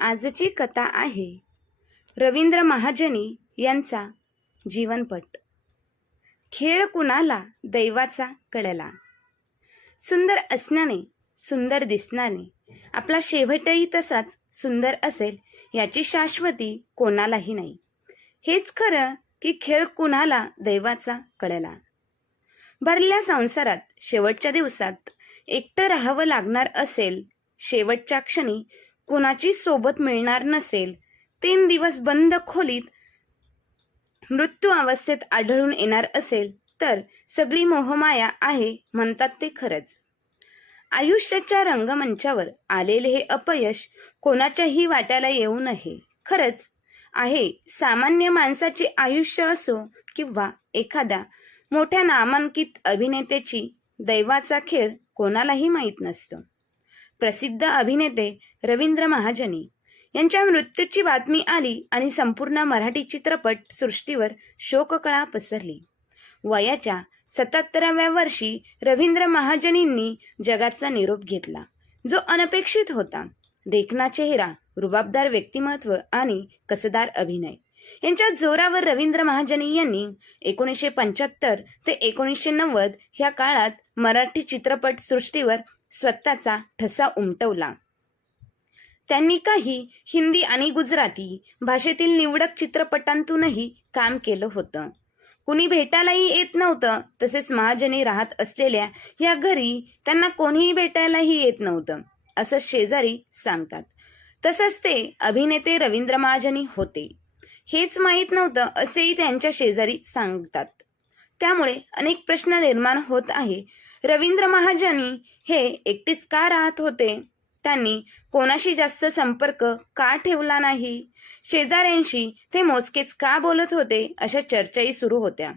आजची कथा आहे. रवींद्र महाजनी यांचा जीवनपट. खेळ कुणाला? दैवाचा कळला. सुंदर असण्याने सुंदर दिसण्याने आपला शेवटही तसाच सुंदर असेल याची शाश्वती कोणालाही नाही. हेच खरं की खेळ कुणाला? दैवाचा कळला. भरल्या संसारात शेवटच्या दिवसात एकटं राहावं लागणार असेल शेवटच्या क्षणी कुणाची सोबत मिळणार नसेल तीन दिवस बंद खोलीत मृत्यू अवस्थेत आढळून येणार असेल तर सगळी मोहमाया आहे म्हणतात ते खरंच. आयुष्याच्या रंगमंचावर आलेले हे अपयश कोणाच्याही वाट्याला येऊ नये. खरंच आहे सामान्य माणसाचे आयुष्य असो किंवा एखाद्या मोठ्या नामांकित अभिनेत्याची दैवाचा खेळ कोणालाही माहीत नसतो. प्रसिद्ध अभिनेते रवींद्र महाजनी. यांच्या मृत्यूची बातमी आली आणि संपूर्ण मराठी चित्रपट सृष्टीवर शोककळा पसरली. वयाच्या सत्याहत्तराव्या वर्षी रवींद्र महाजनींनी जगाचा निरोप घेतला जो अनपेक्षित होता. देखना चेहरा रुबाबदार व्यक्तिमत्व आणि कसदार अभिनय. यांच्या जोरावर रवींद्र महाजनी यांनी एकोणीसशे पंच्याहत्तर ते एकोणीसशे नव्वद ह्या काळात मराठी चित्रपट सृष्टीवर स्वतःचा ठसा उमटवला. त्यांनी काही हिंदी आणि गुजराती भाषेतील निवडक चित्रपटांतूनही काम केलं होतं. कुणी भेटायलाही येत नव्हतं तसेच महाजनी राहत असलेल्या या घरी त्यांना कोणीही भेटायलाही येत नव्हतं असं शेजारी सांगतात. तसंच ते अभिनेते रवींद्र महाजनी होते. हेच माहीत नव्हतं असेही त्यांच्या शेजारी सांगतात. त्यामुळे अनेक प्रश्न निर्माण होत आहे रवींद्र महाजनी हे एकटेच का राहत होते? त्यांनी कोणाशी जास्त संपर्क का ठेवला नाही? शेजाऱ्यांशी ते मोजकेच का बोलत होते? अशा चर्चाही सुरू होत्या.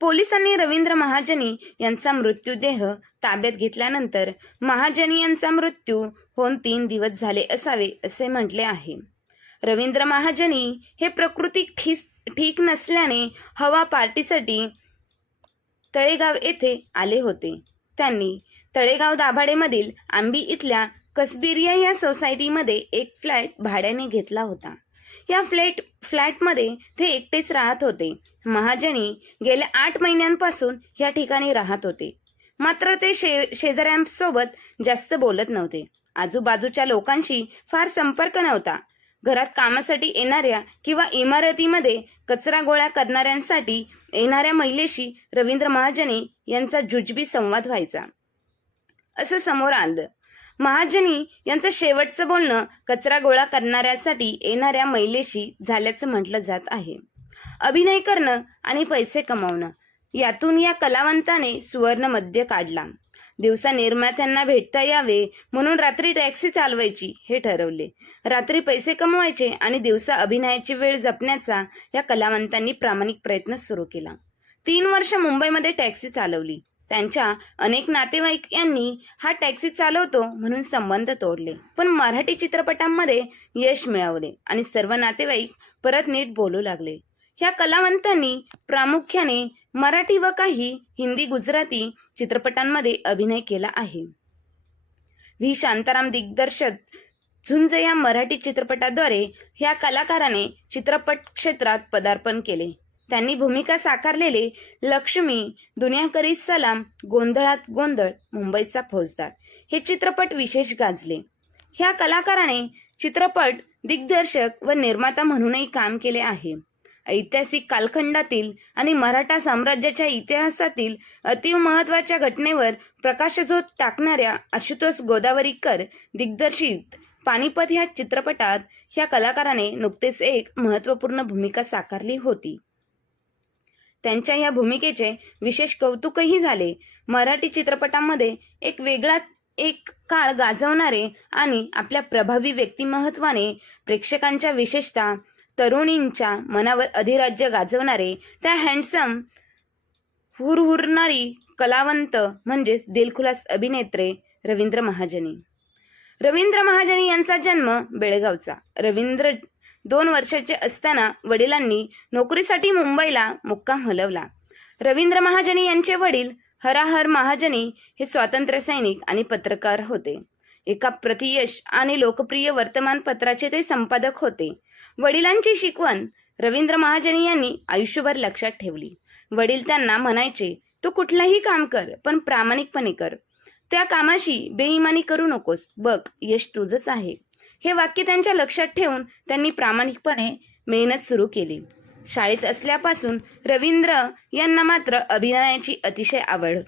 पोलिसांनी रवींद्र महाजनी यांचा मृत्यूदेह ताब्यात घेतल्यानंतर महाजनी यांचा मृत्यू होऊन तीन दिवस झाले असावे असे म्हटले आहे. रवींद्र महाजनी हे प्रकृती ठीक ठीक नसल्याने हवा पार्टीसाठी तळेगाव येथे आले होते. त्यांनी तळेगाव दाभाडेमधील आंबी इथल्या कसबिरिया या सोसायटीमध्ये एक फ्लॅट भाड्याने घेतला होता. या फ्लॅट फ्लॅटमध्ये ते एकटेच राहत होते. महाजनी गेल्या आठ महिन्यांपासून या ठिकाणी राहत होते. मात्र ते शे शेजाऱ्यांसोबत जास्त बोलत नव्हते. आजूबाजूच्या लोकांशी फार संपर्क नव्हता. घरात कामासाठी येणाऱ्या किंवा इमारतीमध्ये कचरा गोळा करणाऱ्यांसाठी येणाऱ्या महिलेशी रवींद्र महाजनी यांचा जुजबी संवाद व्हायचा. असं समोर आलं. महाजनी यांचं शेवटचं बोलणं कचरा गोळा करणाऱ्यासाठी येणाऱ्या महिलेशी झाल्याचं म्हटलं जात आहे. अभिनय करणं आणि पैसे कमावणं यातून या कलावंताने सुवर्ण मध्य काढला. दिवसा निर्मात्यांना भेटता यावे म्हणून रात्री टॅक्सी चालवायची हे ठरवले. रात्री पैसे कमवायचे आणि दिवसा अभिनयाची वेळ जपण्याचा या कलावंतांनी प्रामाणिक प्रयत्न सुरू केला. तीन वर्ष मुंबईमध्ये टॅक्सी चालवली. त्यांच्या अनेक नातेवाईक यांनी हा टॅक्सी चालवतो म्हणून संबंध तोडले. पण मराठी चित्रपटांमध्ये यश मिळवले आणि सर्व नातेवाईक परत नीट बोलू लागले. ह्या कलावंतांनी प्रामुख्याने मराठी व काही हिंदी गुजराती चित्रपटांमध्ये अभिनय केला आहे. व्ही. शांताराम दिग्दर्शक झुंज या मराठी चित्रपटाद्वारे ह्या कलाकाराने चित्रपट क्षेत्रात पदार्पण केले. त्यांनी भूमिका साकारलेले लक्ष्मी दुनियाकरी सलाम गोंधळात गोंधळ मुंबईचा फौजदार हे चित्रपट विशेष गाजले. ह्या कलाकाराने चित्रपट दिग्दर्शक व निर्माता म्हणूनही काम केले आहे. ऐतिहासिक कालखंडातील आणि मराठा साम्राज्याच्या इतिहासातील अतिव महत्त्वाच्या घटनेवर प्रकाशझोत टाकणाऱ्या आशुतोष गोदावरीकर दिग्दर्शित पानिपत ह्या चित्रपटात ह्या कलाकाराने नुकतेच एक महत्त्वपूर्ण भूमिका साकारली होती. त्यांच्या या भूमिकेचे विशेष कौतुकही झाले. मराठी चित्रपटामध्ये एक वेगळा एक काळ गाजवणारे आणि आपल्या प्रभावी व्यक्तिमहत्वाने प्रेक्षकांच्या विशेषतः तरुणींच्या मनावर अधिराज्य गाजवणारे त्या हँडसम हुरहुरणारी कलावंत म्हणजेच दिलखुलास अभिनेत्रे रवींद्र महाजनी. रवींद्र महाजनी यांचा जन्म बेळगावचा. रवींद्र दोन वर्षाचे असताना वडिलांनी नोकरीसाठी मुंबईला मुक्काम हलवला. रवींद्र महाजनी यांचे वडील हराहर महाजनी हे स्वातंत्र्य सैनिक आणि पत्रकार होते. एका प्रतियश आणि लोकप्रिय वर्तमानपत्राचे ते संपादक होते. वडिलांची शिकवण रवींद्र महाजन यांनी आयुष्यभर लक्षात ठेवली. वडील त्यांना म्हणायचे तू कुठलंही काम कर पण प्रामाणिकपणे कर. त्या कामाशी बेईमानी करू नकोस. बघ यश तुझंच आहे. हे वाक्य त्यांच्या लक्षात ठेवून त्यांनी प्रामाणिकपणे मेहनत सुरू केली. शाळेत असल्यापासून रवींद्र यांना मात्र अभिनयाची अतिशय आवड.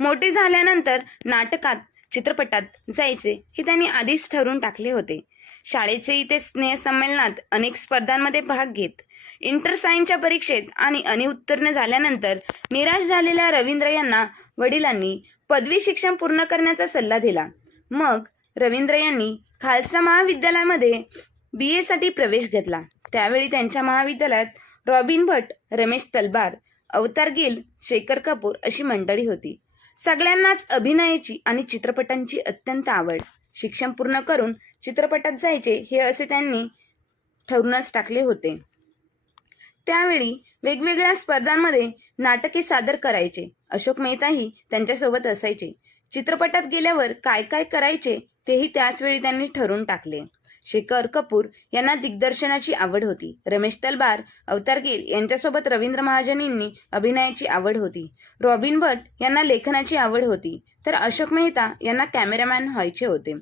मोठे झाल्यानंतर नाटकात चित्रपटात जायचे हे त्यांनी आधीच ठरवून टाकले होते. शाळेचे इथे स्नेहसंमेलनात अनेक स्पर्धांमध्ये भाग घेत. इंटर परीक्षेत आणि अनिउत्तीर्ण झाल्यानंतर निराश झालेल्या रवींद्र यांना वडिलांनी पदवी शिक्षण पूर्ण करण्याचा सल्ला दिला. मग रवींद्र यांनी खालसा महाविद्यालयामध्ये बी एसाठी प्रवेश घेतला. त्यावेळी त्यांच्या महाविद्यालयात रॉबिन भट रमेश तलबार अवतार गिल शेखर कपूर अशी मंडळी होती. सगळ्यांनाच अभिनयाची आणि चित्रपटांची अत्यंत आवड. शिक्षण पूर्ण करून चित्रपटात जायचे हे असे त्यांनी ठरूनच टाकले होते. त्यावेळी वेगवेगळ्या स्पर्धांमध्ये नाटके सादर करायचे. अशोक मेहताही त्यांच्यासोबत असायचे. चित्रपटात गेल्यावर काय काय करायचे तेही त्याचवेळी त्यांनी ठरवून टाकले. शेखर कपूर यांना दिग्दर्शनाची आवड होती. रमेश तलबार अवतार गिल यांच्यासोबत रवींद्र महाजनींनी अभिनयाची आवड होती. रॉबिन भट यांना लेखनाची आवड होती. तर अशोक मेहता यांना कॅमेरामॅन व्हायचे होते.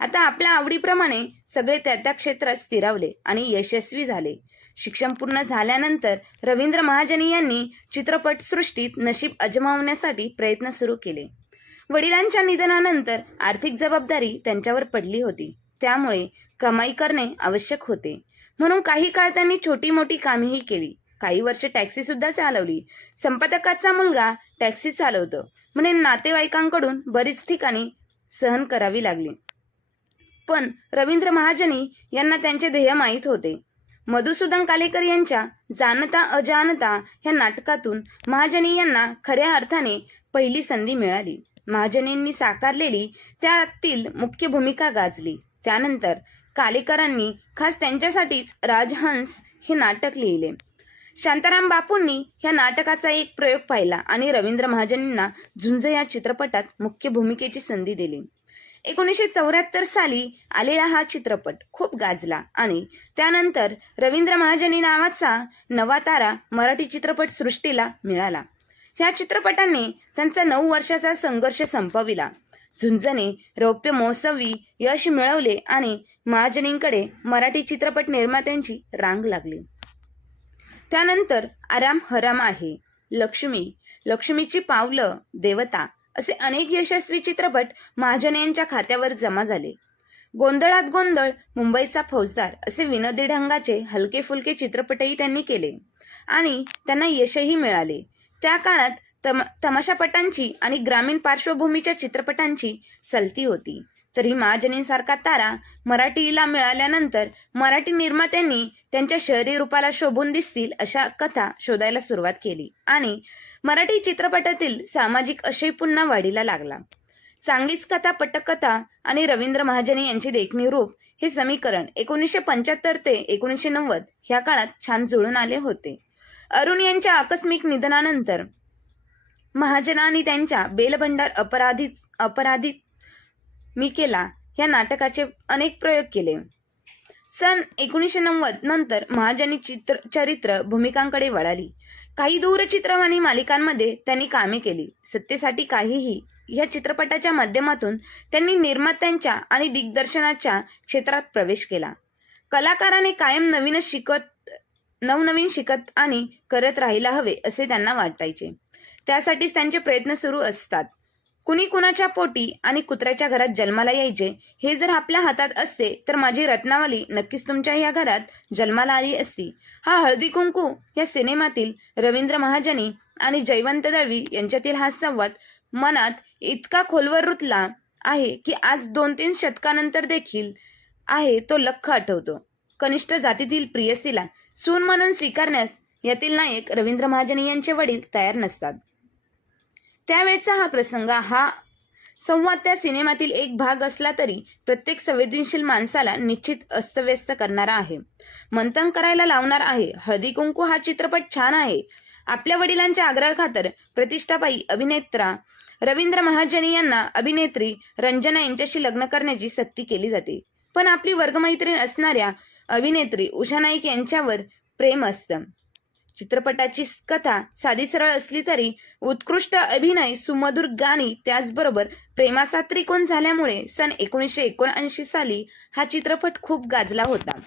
आता आपल्या आवडीप्रमाणे सगळे त्या त्या क्षेत्रात स्थिरावले आणि यशस्वी झाले. शिक्षण पूर्ण झाल्यानंतर रवींद्र महाजनी यांनी चित्रपटसृष्टीत नशीब अजमावण्यासाठी प्रयत्न सुरू केले. वडिलांच्या निधनानंतर आर्थिक जबाबदारी त्यांच्यावर पडली होती. त्यामुळे कमाई करणे आवश्यक होते. म्हणून काही काळ त्यांनी छोटी मोठी कामेही केली. काही वर्ष टॅक्सी सुद्धा चालवली. संपादकाचा मुलगा टॅक्सी चालवतो. म्हणून नातेवाईकांकडून बरीच ठिकाणी सहन करावी लागली. पण रवींद्र महाजनी यांना त्यांचे ध्येय माहीत होते. मधुसूदन कालेकर यांच्या जाणता अजानता ह्या नाटकातून महाजनी यांना खऱ्या अर्थाने पहिली संधी मिळाली. महाजनींनी साकारलेली त्यातील मुख्य भूमिका गाजली. त्यानंतर कालेकरांनी खास त्यांच्यासाठीच राजहंस हे नाटक लिहिले. शांताराम बापूंनी ह्या नाटकाचा एक प्रयोग पाहिला आणि रवींद्र महाजनींना झुंज या चित्रपटात मुख्य भूमिकेची संधी दिली. एकोणीसशे चौऱ्याहत्तर साली आलेला हा चित्रपट खूप गाजला आणि त्यानंतर रवींद्र महाजनी नावाचा नवा तारा मराठी चित्रपट सृष्टीला मिळाला. ह्या चित्रपटाने त्यांचा नऊ वर्षाचा संघर्ष संपविला. झुंजने रौप्य महोत्सवी यश मिळवले आणि महाजनींकडे मराठी चित्रपट निर्मात्यांची रांग लागली. त्यानंतर आराम हराम आहे. लक्ष्मी लक्ष्मीची पावलं देवता असे अनेक यशस्वी चित्रपट महाजन यांच्या खात्यावर जमा झाले. गोंधळात गोंधळ मुंबईचा फौजदार असे विनोदी ढंगाचे हलके फुलके चित्रपटही त्यांनी केले आणि त्यांना यशही मिळाले. त्या काळात तम तमाशापटांची आणि ग्रामीण पार्श्वभूमीच्या चित्रपटांची चलती होती. तरी महाजनींसारखा तारा मराठीला मिळाल्यानंतर मराठी निर्मात्यांनी त्यांच्या शहरी रूपाला शोभून दिसतील अशा कथा शोधायला सुरुवात केली आणि मराठी चित्रपटातील सामाजिक आशय पुन्हा वाढीला लागला. चांगलीच कथा पटकथा आणि रवींद्र महाजनी यांची देखणी रूप हे समीकरण एकोणीसशे पंच्याहत्तर ते एकोणीसशे नव्वद ह्या काळात छान जुळून आले होते. अरुण यांच्या आकस्मिक निधनानंतर महाजन आणि त्यांच्या बेलभंडार अपराधित अपराधित मी केला या नाटकाचे अनेक प्रयोग केले. सन एकोणीसशे नव्वद नंतर महाजनी चित्र चरित्र भूमिकांकडे वळाली. काही दूरचित्रवाणी मालिकांमध्ये त्यांनी कामे केली. सत्तेसाठी काहीही या चित्रपटाच्या माध्यमातून त्यांनी निर्मात्यांच्या आणि दिग्दर्शनाच्या क्षेत्रात प्रवेश केला. कलाकाराने कायम नवीनच शिकत नवनवीन शिकत आणि करत राहायला हवे असे त्यांना वाटायचे. त्यासाठीच त्यांचे प्रयत्न सुरू असतात. कुणी कुणाच्या पोटी आणि कुत्र्याच्या घरात जन्माला यायचे हे जर आपल्या हातात असते तर माझी रत्नावली नक्कीच तुमच्या या घरात जन्माला आली असती. हा हळदी कुंकू या सिनेमातील रवींद्र महाजनी आणि जयवंत दळवी यांच्यातील हा संवाद मनात इतका खोलवर रुतला आहे की आज दोन तीन शतकानंतर देखील आहे तो लख आठवतो. कनिष्ठ जातीतील प्रियसीला सून म्हणून स्वीकारण्यास यातील नायक रवींद्र महाजनी यांचे वडील तयार नसतात. त्यावेळचा हा प्रसंग हा संवाद त्या सिनेमातील एक भाग असला तरी प्रत्येक संवेदनशील माणसाला निश्चित अस्तव्यस्त करणारा आहे. मंथन करायला लावणार आहे. हळदी कुंकू हा चित्रपट छान आहे. आपल्या वडिलांच्या आग्रहाखातर प्रतिष्ठाबाई अभिनेत्रा रवींद्र महाजनी यांना अभिनेत्री रंजना यांच्याशी लग्न करण्याची सक्ती केली जाते. पण आपली वर्गमैत्रीण असणाऱ्या अभिनेत्री उषा नाईक यांच्यावर प्रेम असतं. चित्रपटाची कथा साधी सरळ असली तरी उत्कृष्ट अभिनय सुमधुर गाणी त्याचबरोबर प्रेमाचा त्रिकोण झाल्यामुळे सन एकोणीसशे एकोणऐंशी साली हा चित्रपट खूप गाजला होता.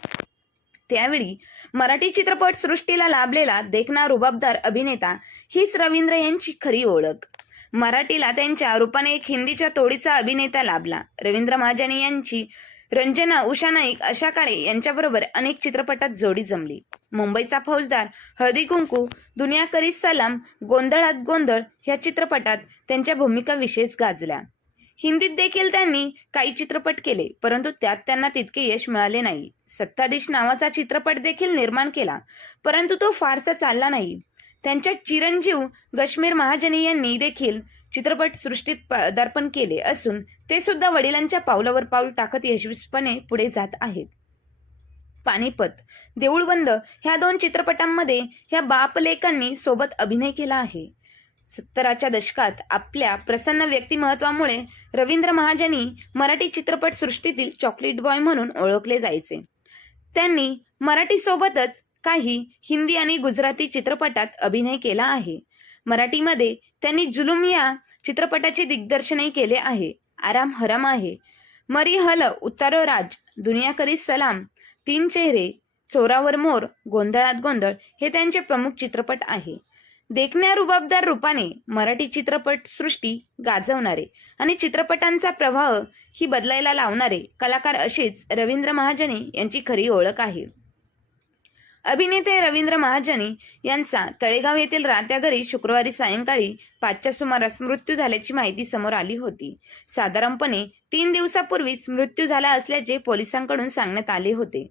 त्यावेळी मराठी चित्रपट सृष्टीला लाभलेला देखना रुबाबदार अभिनेता हीच रवींद्र यांची खरी ओळख. मराठीला त्यांच्या रूपाने एक हिंदीच्या तोडीचा अभिनेता लाभला. रवींद्र महाजनी यांची रंजना उषा नाईक अशा काळे यांच्याबरोबर अनेक चित्रपटात जोडी जमली. मुंबईचा फौजदार हळदी कुंकू दुनिया करी सलाम गोंधळात गोंधळ ह्या चित्रपटात त्यांच्या भूमिका विशेष गाजल्या. हिंदीत देखील त्यांनी काही चित्रपट केले परंतु त्यात त्यांना तितके यश मिळाले नाही. सत्ताधीश नावाचा चित्रपट देखील निर्माण केला परंतु तो फारसा चालला नाही. त्यांच्या चिरंजीव गश्मीर महाजनी यांनी देखील चित्रपट सृष्टीत पदार्पण केले असून ते सुद्धा वडिलांच्या पावलावर पाऊल टाकत यशस्वीपणे पुढे जात आहेत. पानिपत देऊळबंद ह्या दोन चित्रपटांमध्ये ह्या बापलेकांनी सोबत अभिनय केला आहे. सत्तराच्या दशकात आपल्या प्रसन्न व्यक्तिमत्वामुळे रवींद्र महाजनी मराठी चित्रपट सृष्टीतील चॉकलेट बॉय म्हणून ओळखले जायचे. त्यांनी मराठी सोबतच काही हिंदी आणि गुजराती चित्रपटात अभिनय केला आहे. मराठीमध्ये त्यांनी जुलूम या चित्रपटाचे दिग्दर्शनही केले आहे. आराम हराम आहे. मरी हल उतारो राज दुनिया करी सलाम तीन चेहरे चोरावर मोर गोंधळात गोंधळ हे त्यांचे प्रमुख चित्रपट आहे. देखण्या रुबाबदार रूपाने मराठी चित्रपट सृष्टी गाजवणारे आणि चित्रपटांचा प्रवाह ही बदलायला लावणारे कलाकार असेच रवींद्र महाजनी यांची खरी ओळख आहे. अभिनेते रवींद्र महाजनी यांचा तळेगाव येथील राहत्या घरी शुक्रवारी सायंकाळी पाचच्या सुमारास मृत्यू झाल्याची माहिती समोर आली होती. साधारणपणे तीन दिवसापूर्वीच मृत्यू झाला असल्याचे पोलिसांकडून सांगण्यात आले होते.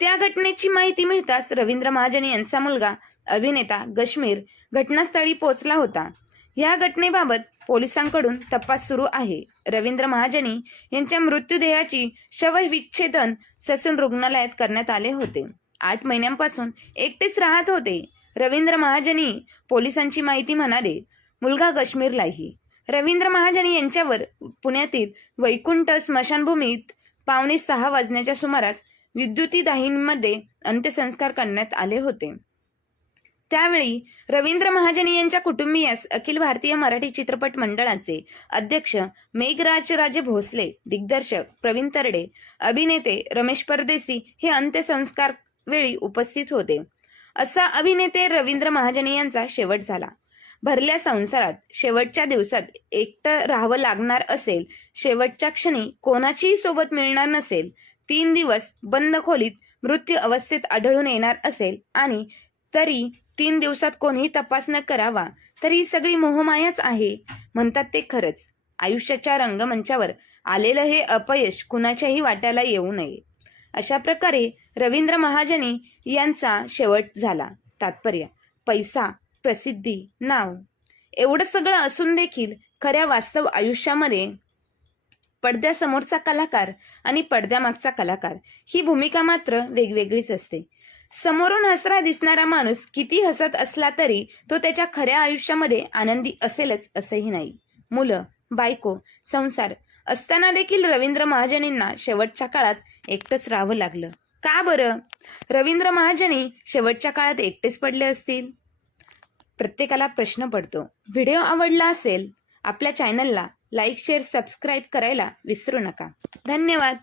त्या घटनेची माहिती मिळताच रवींद्र महाजनी यांचा मुलगा अभिनेता गश्मीर घटनास्थळी पोहोचला होता. या घटनेबाबत पोलिसांकडून तपास सुरू आहे. रवींद्र महाजनी यांच्या मृत्यूदेहाची शवविच्छेदन ससून रुग्णालयात करण्यात आले होते. आठ महिन्यांपासून एकटेच राहत होते. रवींद्र महाजनी पोलिसांची माहिती म्हणाले मुलगा काश्मीरलाही. रवींद्र महाजनी यांच्यावर पुण्यातील वैकुंठ स्मशानभूमीत पावणे सहा वाजण्याच्या सुमारास विद्युती दाहिनीमध्ये अंत्यसंस्कार करण्यात आले होते. त्यावेळी रवींद्र महाजनी यांच्या कुटुंबियास अखिल भारतीय मराठी चित्रपट मंडळाचे अध्यक्ष मेघराज राजे भोसले दिग्दर्शक प्रवीण तरडे अभिनेते रमेश परदेसी हे अंत्यसंस्कार वेळी उपस्थित होते. असा अभिनेते रवींद्र महाजन यांचा शेवट झाला. भरल्या संसारात शेवटच्या दिवसात एकटं राहावं लागणार असेल शेवटच्या क्षणी कोणाचीही सोबत मिळणार नसेल तीन दिवस बंद खोलीत मृत्यू अवस्थेत आढळून येणार असेल आणि तरी तीन दिवसात कोणीही तपास न करावा तरी ही सगळी मोहमायाच आहे म्हणतात ते खरंच. आयुष्याच्या रंगमंचावर आलेलं हे अपयश कुणाच्याही वाट्याला येऊ नये. अशा प्रकारे रवींद्र महाजनी यांचा शेवट झाला. तात्पर्य पैसा प्रसिद्धी नाव. एवढं सगळं असून देखील खऱ्या वास्तव आयुष्यामध्ये पडद्यासमोरचा कलाकार आणि पडद्यामागचा कलाकार ही भूमिका मात्र वेगवेगळीच असते. समोरून हसरा दिसणारा माणूस किती हसत असला तरी तो त्याच्या खऱ्या आयुष्यामध्ये आनंदी असेलच असंही नाही. मुलं बायको संसार असताना देखील रवींद्र महाजनींना शेवटच्या काळात एकटंच राहावं लागलं. का बरं? रवींद्र महाजनी शेवटच्या काळात एकटेच पडले असतील? प्रत्येकाला प्रश्न पडतो. व्हिडिओ आवडला असेल आपल्या चॅनलला लाईक शेअर सबस्क्राईब करायला विसरू नका. धन्यवाद.